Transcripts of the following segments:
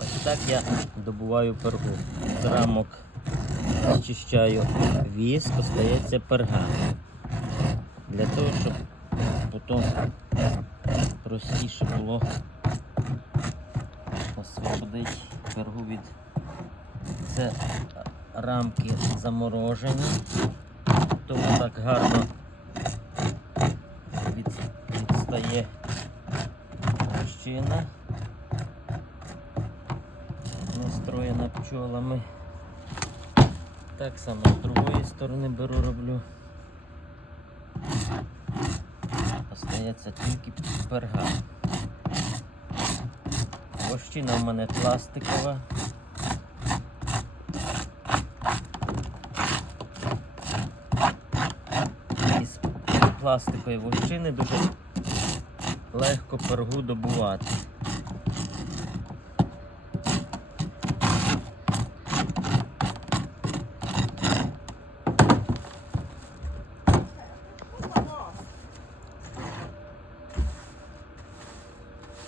Ось так я добуваю пергу. З рамок зчищаю віск, остається перга. Для того, щоб потім простіше було освободити пергу від це рамки заморожені, тому так гарно від, відстає вощина, настроєна пчолами. Так само з другої сторони беру роблю. Остається тільки перга. Вощина в мене пластикова. Із пластикової вощини дуже легко пергу добувати.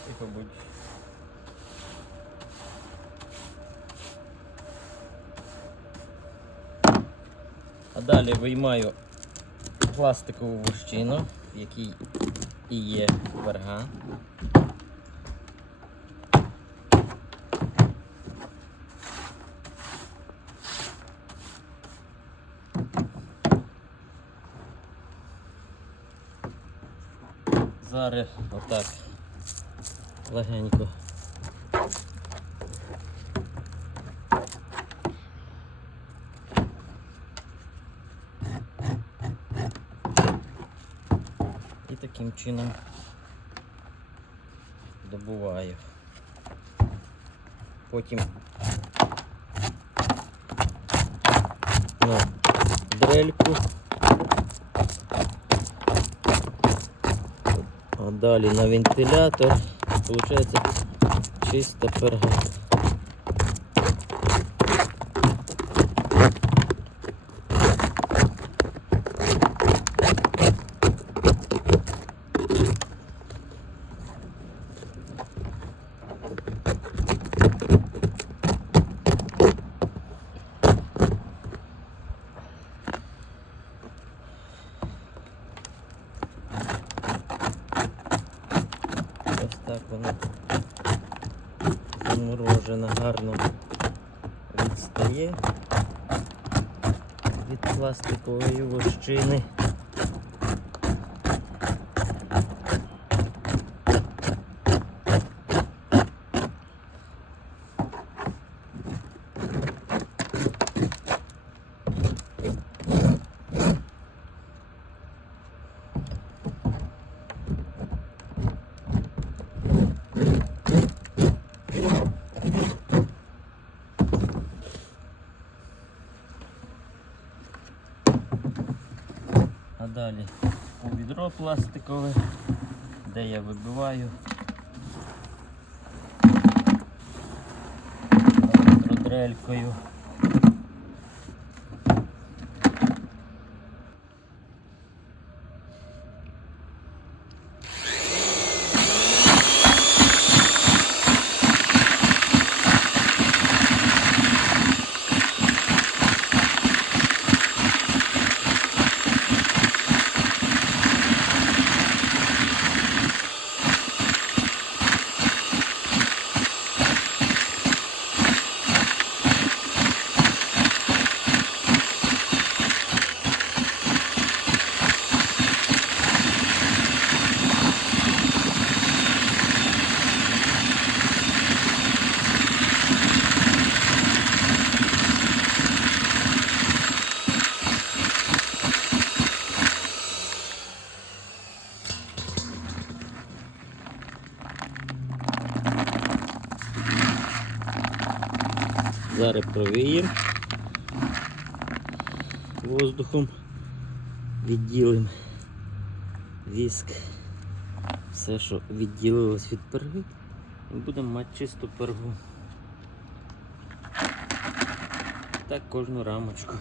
Тихо будь. А далі виймаю пластикову вощину, в якій і є верга. Зараз отак легенько. І таким чином добуваю. Потім на дрельку. А далі на вентилятор. Получається чиста перга. Ось заморожена, гарно відстає від пластикової вощини. А далі у відро пластикове, де я вибиваю електродрелькою. Зараз провіємо воздухом, відділимо віск, все, що відділилось від перги, і будемо мати чисту пергу. Так кожну рамочку.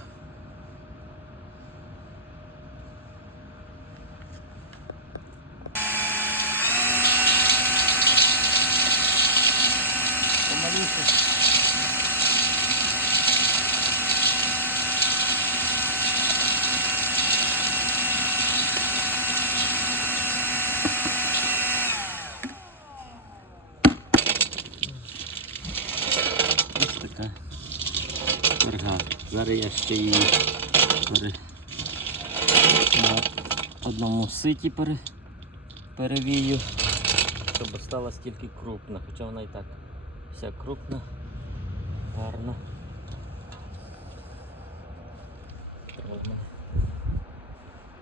Зараз я ще її пере... на одному ситі пере... перевію, щоб стала стільки крупна, хоча вона і так вся крупна, гарна.